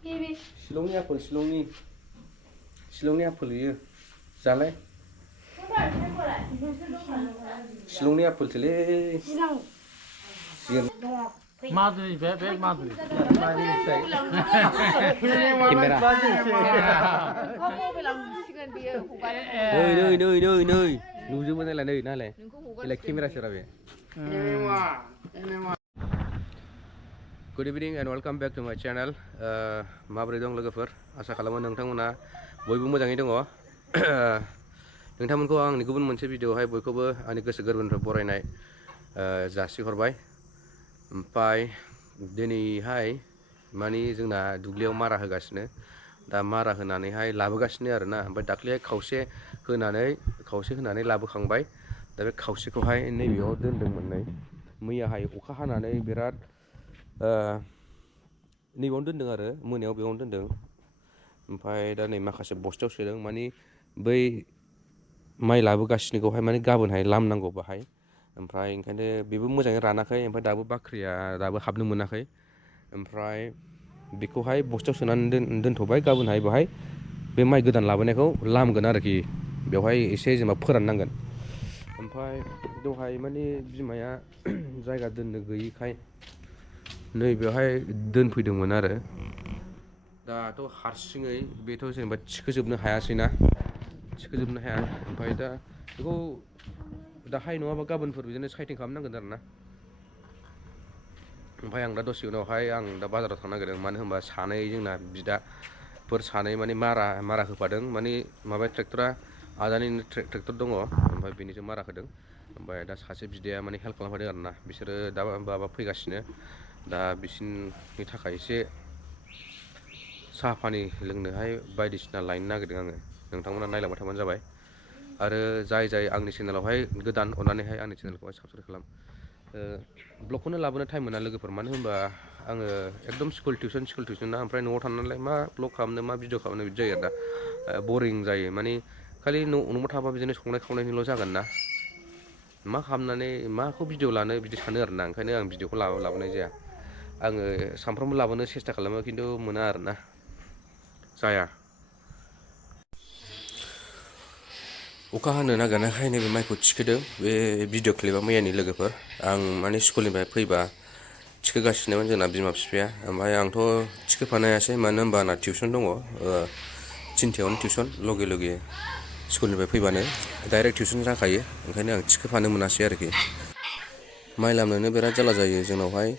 shillongनि apple इयो जालाय shillongनि आपेलसोलै माधुरि बे माधुरि केमेरा नै नुजोबो नालाय नै नालाय बेलाय केमेरा सोरा बे Good evening and welcome back to my channel. माबोरै दं लोगोफोर आसा खालामो नोंथांमोना बयबो मोजाङै दङ नोंथांमोनखौ आंनि गुबुन मोनसे भिडिअआवहाय बयखौबो आंनि गोसो गोरबोनिफ्राय बरायनाय जासिहरबाय ओमफ्राय दिनैहाय मानि जोंना दुब्लियाव मारा होगासिनो दा मारा होनानैहाय लाबोगासिनो आरोना ओमफ्राय दाख्लैहाय खावसे होनानै लाबोखांबाय दा बे खावसेखौहाय नैबेयाव दोनदोंमोन नै मैयाहाय अखा हानानै बिराद नैबावनो दोनदों आरो मोनायाव बेयावनो दोनदों ओमफ्राय दा नै माखासे बस्थायाव सोदों मानि बै माइ लाबोगासिनोखौहाय माने गाबोनहाय लामनांगौ बाहाय ओमफ्राय ओंखायनो बेबो मोजाङै रानाखै ओमफ्राय दाबो बाख्रिया दाबो हाबनो मोनाखै ओमफ्राय बेखौहाय बस्थायाव सोनानै दोनथ'बाय गाबोनहाय बाहाय बे माइ गोदान लाबोनायखौ लामगोन आरोखि बेवहाय एसे जेनेबा फोराननांगोन ओमफ्राय दहाय माने बिमाया जायगा दोननो गैयिखाय नै बेवहाय दोनफैदोंमोन आरो दाथ' हारसिङै बेथ' जेनेबा थिखोजोबनो हायासैना थिखोजोबनो हाया ओमफ्राय दा बेखौ दाहाय नङाबा गाबोनफोर बिदिनो साइटिं खालामनांगोन आरोना ओमफ्राय आं दा दसे उनावहाय आं दा बाजाराव थांनो नागिरदों मानो होनबा सानै जोंना बिदाफोर सानै माने मारा होफादों माने माबा ट्रेक्टरा आदानि ट्रेक्टर दङ ओमफ्राय बेनिजों मारा होदों ओमफ्राय दा सासे बिदाया माने हेल्प खालामफादों आरोना बिसोरो दा माबा फैगासिनो दा बिसोरनि थाखाय एसे साहा पानि लोंनोहाय बायदिसिना लायनो नागिरदों आङो नोंथांमोना नायलांबाय थाबानो जाबाय आरो जाय आंनि चेनेलावहाय गोदान अननानैहाय आंनि चेनेलखौहाय साबसक्राइब खालाम ब्लगखौनो लाबोनो टाइम मोना लोगोफोर मानो होनबा आङो एकदम स्कुल टिउसन ना ओमफ्राय न'आव थानानैलाय मा ब्लग खालामनो मा भिडिअ खालामनो बिदि जायो आरो दा बरिं जायो माने खालि न'आव थाबा बिदिनो संनाय खावनायनिल' जागोन ना मा खालामनानै माखौ भिडिअ लानो बिदि सानो आरोना ओंखायनो आं भिडिअखौ लाबोनाय जाया आङो सानफ्रामबो लाबोनो सेस्था खालामो खिन्थु मोना आरोना जाया अखा हानो नागिरनायखाय नैबे माइखौ थिखोदों बे भिडिअ क्लिपआ मैयानि लोगोफोर आं माने स्कुलनिफ्राय फैबा थिखोगासिनोमोन जोंना बिमा बिफाया ओमफ्राय आंथ' थिखोफानो हायासै मानो होनबा आंना टिउसन दङ 3थायावनो टिउसन लगे स्कुलनिफ्राय फैबानो डाइरेक्ट टिउसन जाखायो ओंखायनो आं थिखोफानो मोनासै आरोखि माइ लामनोनो बिराद जारला जायो जोंनावहाय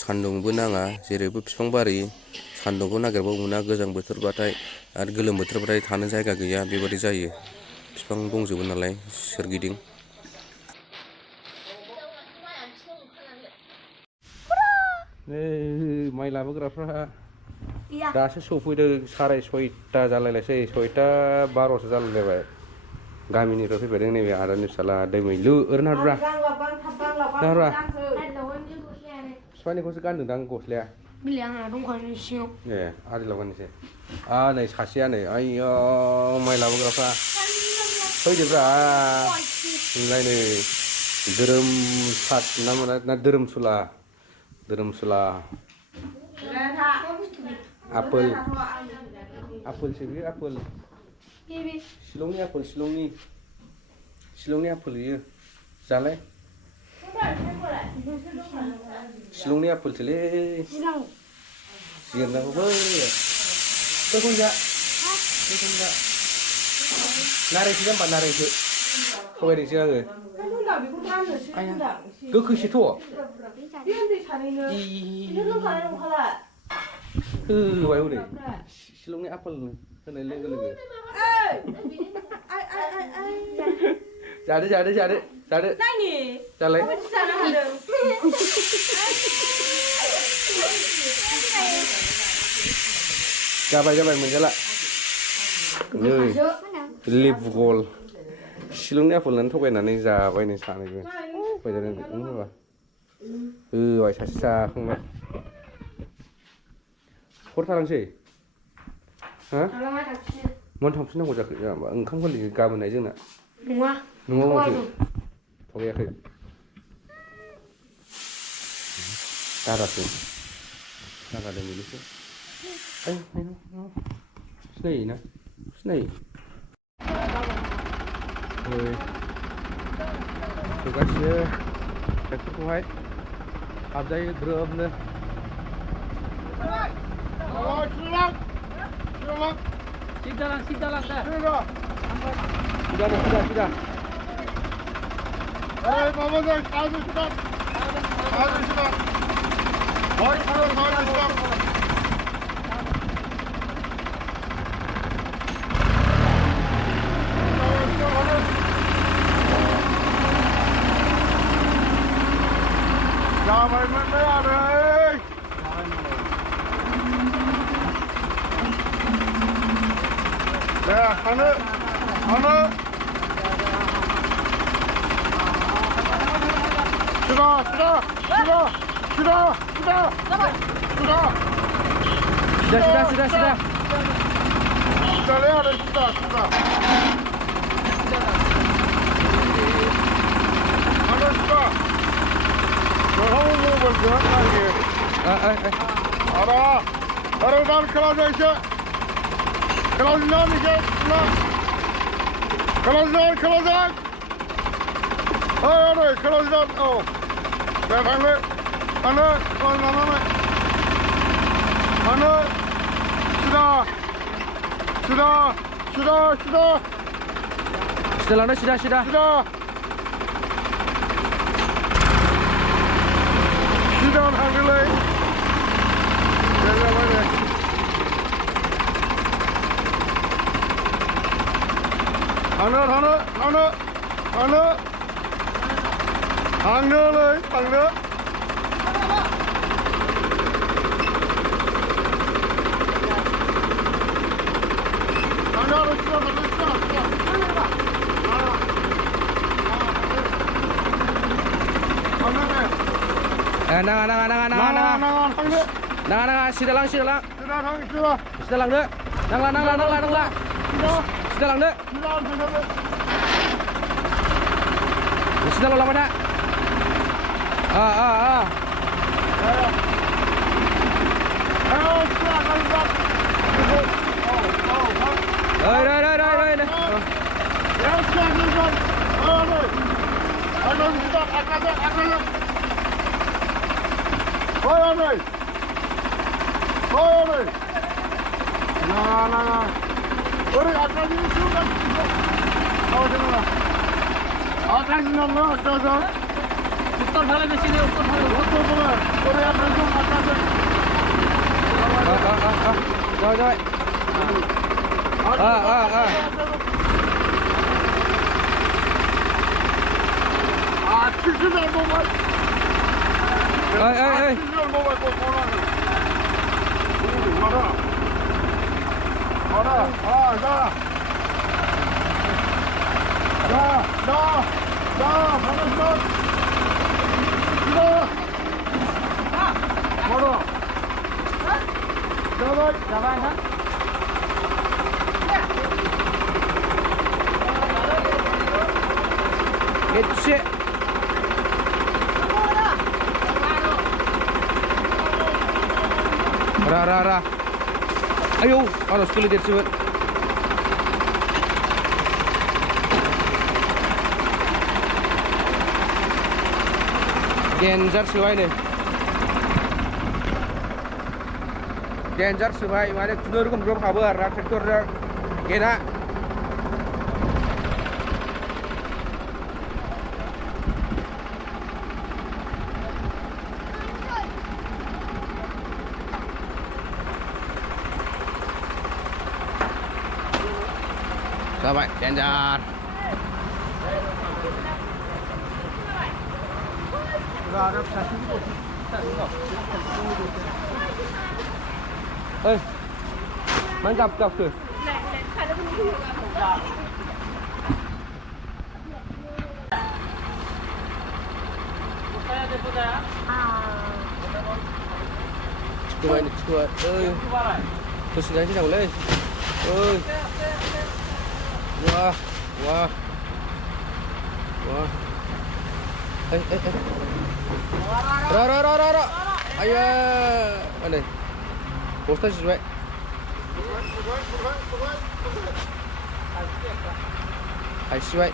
सान्दुंबो नाङा जेरैबो बिफां बारि सान्दुंखौ नागिरबाबो मोना गोजां बोथोरबाथाय आरो गोलोम बोथोरबाथाय थानो जायगा गैया बेबादि जायो बिफां दंजोबो नालाय सोरगिदिं माइ लाबोग्राफ्रा दासो सफैदों 6:30 जालायलायसै 6:12 जालायलायबाय गामिनिफ्राय फैबायदों नैबे आदानि फिसाला दैमैलु ओरैनो हादुरा बिफानिखौसो गानदोंदां गस्लाया आंना दंखायो सिङाव ए आदिलाव गाननोसै नै सासेया नै आइया माइ लाबोग्राफ्रा फैदोब्रा नोंलाय नै धोरोमसाद ना धोरोमसुला आपेलसो बेयो आपेल shillongनि आपेल इयो जालाय shillongनि आपेलसोलै जिरनांगौ बैखौनो जा नारेंसो जाम्बा नारेंसो थगायदोंसो आङो गोखैसोथ' होबाय हनै shillongनि आपेल होनाय लोगो जादो जालाय जाबाय मोनजाला नै लेबु गल shillongनि आपेल होननानै थगायनानै जाबाय नै सानैबो होबाय सासे जाखांबाय हरथारांसै हा मानो थांफिननांगौ जाखो ओंखाम गोरलै गाबोनहाय जोंना नङा माथो थगायाखै Dadaso दोनहैनोसै Sini nah. Sini. Rồi. Tuh guys ya. Traktor kuhai. Abdai drum nih. Oh, shillong. Shillong. Sidalah dah. Sudah. Sudah. Hey, Mama Zak, hadi stop. Hadi stop. Hadi stop. Jabai mana ada? Ya, hwnna. Sudah. Sudah. Sudah lihat, sudah. Hwnna sudah. Kamu mau berjalan lagi? Ada udah kalajak. Kalajak. Ayo, kalajak. Oh, datang le. Hwnna. Sudah. Sudah. Sudah hangle. Jaga mana? Hwnna. Hangle. Nang, sida lang. Sudah. Sida lang deh. Nang. Sida lang deh. Sida lo lama dah. Uttar भाले बेसी नहीं उत्तर भाले Rồi. Ơi. jabai hả? Good shit. Ra. Ayo, harus kulit dia sebut. Genjar sesuai nih. Genjar sesuai, mana kuno rukum belum kabar, traktor dah kena. Jabai, genjar. Ơi, mang gặp kìa. Cukup. Ơi. Terus sini dah boleh. Ơi. Wah. Ra. Ayah. Mana? Poster sesuai. Haisibaय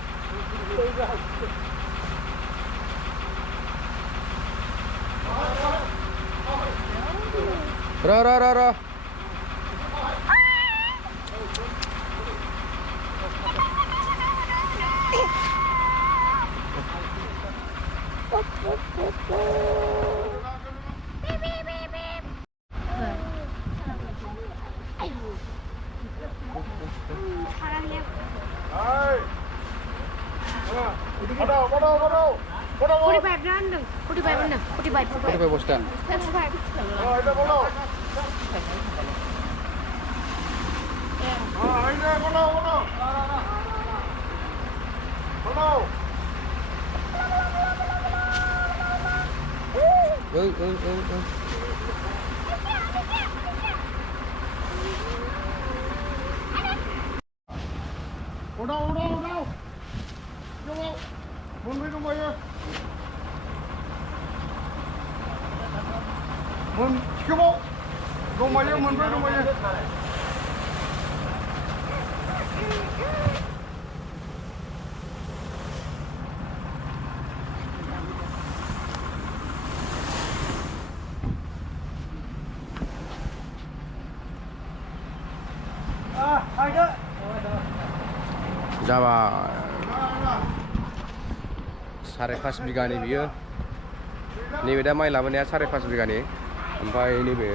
र Forty-five bostan. Jabai 5.5 बिगानि बियो नैबे दा माइ लाबोनाया 5.5 बिगानि ओमफ्राय नैबे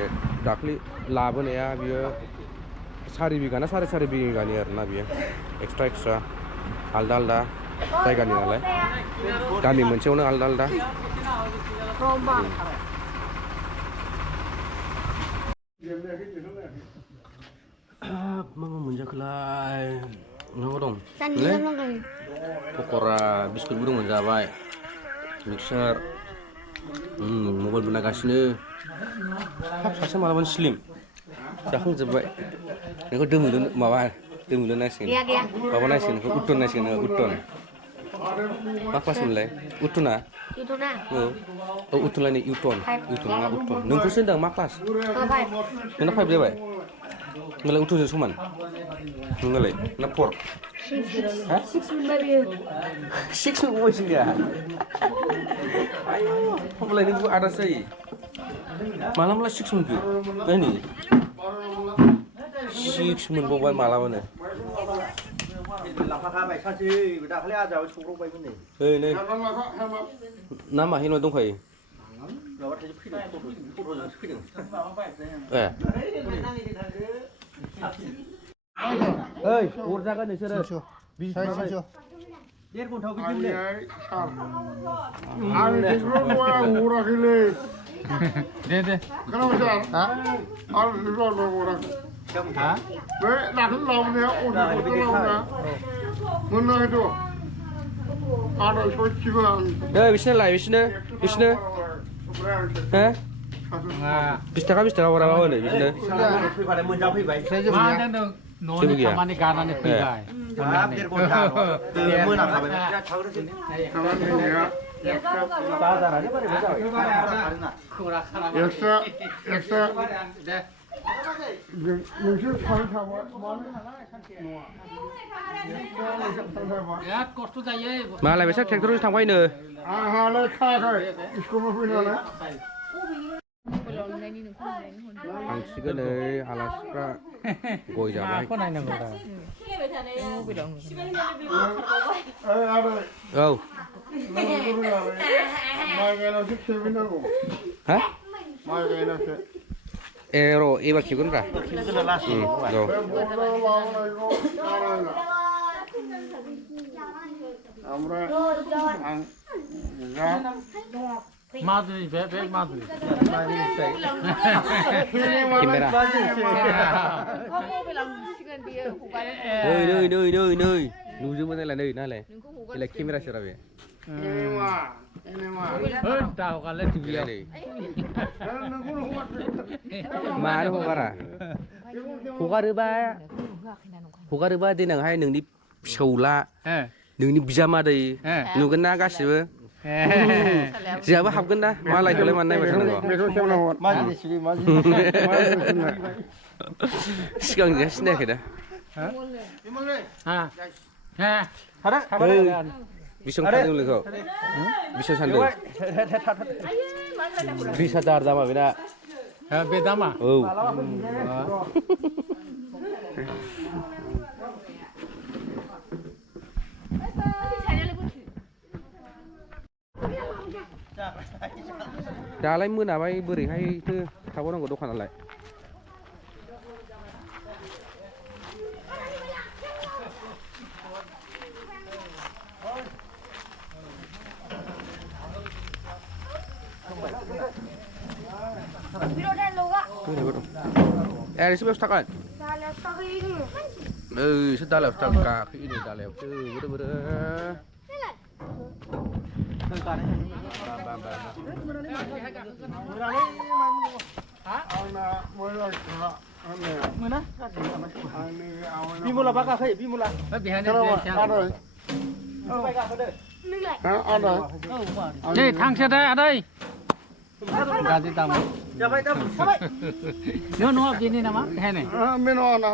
दाख्लि लाबोनाया बियो 4 बिगा ना 4.5 बिगानि आरोना बियो एक्सट्रा आलदा जायगानि नालाय गामि मोनसेयावनो आलदा मा मोनजाखोलाय नंगौ दं पकरा बिस्कुटबो दंमोन जाबाय मिक्सार मबाइलबो नायगासिनो हाब सासे मालाबानो स्लिम जाखांजोब्बाय नोंखौ दोमैलु नायसिगोन माबा नायसिगोन नोंखौ उत्तन नायसिगोन उत्तन मा क्लास मोनलाय उत्तना औ उत्तनलायनि इउटन नङा उत्तन नोंखौसो होनदां मा क्लास नोंना 5 जाबाय नोंलाय उत्तनजों समान नोंनालाय ना 4 6 मोनबायसो गैया होमबालाय नोंखौ आदासो जायो माला 6 मोनखो नायनि 6 मोनबावबाय मालाबानो नै ना माहिना दंखायो ओइ अरजागोन नोंसोरो 1.5 घन्टायाव दे खोनाबाय सार आरो बे दाख्लै लाबोनाया मोनाखैथ' आदा सयथिबो आं बिसोरनो हो 20 थाखा हराबा होनो बिसोरनो मोनजाफैबाय मा होनदों न'नि खामानि गारनानै फैबाय मोनाखाबाय एक्सट्रा नोंसोर थाबाय बिराद खस्थ' जायो मालाय बिसोर ट्रेक्टरजों थांबायनो आंहालाय खायाखै स्कुलाव फैनानै थांसिगोन नै आलासिफ्रा गय जाबाय औ माइ गायनासो खेबहैनांगौ माइ गायनासो ए र' एबार खेबगोन ब्रा ओमफ्राय माधुरि बे माधुरि केमेरा नै नुजोबो नालाय बेलाय केमेरा सेरा बे दावगालाय टिभियाव मानो हगारोबा देनांहाय नोंनि फिसौला नोंनि बिजामादै नुगोन ना गासिबो जोंहाबो हाबगोन ना मालायखौलाय मानो नायबाय थानांगौ बेखौ खेवना हर माजि सिरि माजि सिगांनिया सिनायाखै दा बेसेबां फानदों लोगो बेसेबां सानदों 20,000 दामा बेना बे दामा औ दालाय मोनाबाय बोरैहायथो थाबावनांगौ दखानालाय एसे बेयावसो थागोन एसे दालायावसो थागोन गाखोयो नै दालायावसो बोरो बोरो बिमला बागाखै बिमला नै थांसै दे आदै गाज्रि दाम जाबाय न'आ बेनि नामा बेहायनो बे नङा ना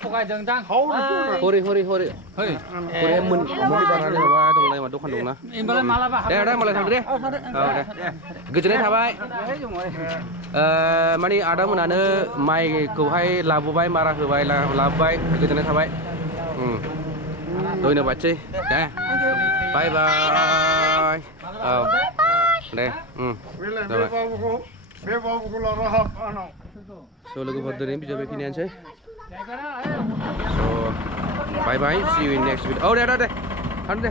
थगायदों दां हरै हरै हरै हरै मुलि बारनानै माबा दंलाय मा दखान दंना होमबालाय मालाबा दे दे मालाय थांदो दे औ दे गोजोननाय थाबाय माने आदा मोनानो माइखौहाय लाबोबाय मारा होबाय लाबोबाय गोजोननाय थाबाय धन्यबादसै दे बाय बाय औ दे स' लोगोफोर दिनै भिडिअ बेखिनियानोसै स' बाय बाय सि इउ इन नेक्स्ट भिडिअ औ दे दे दे थांदो दे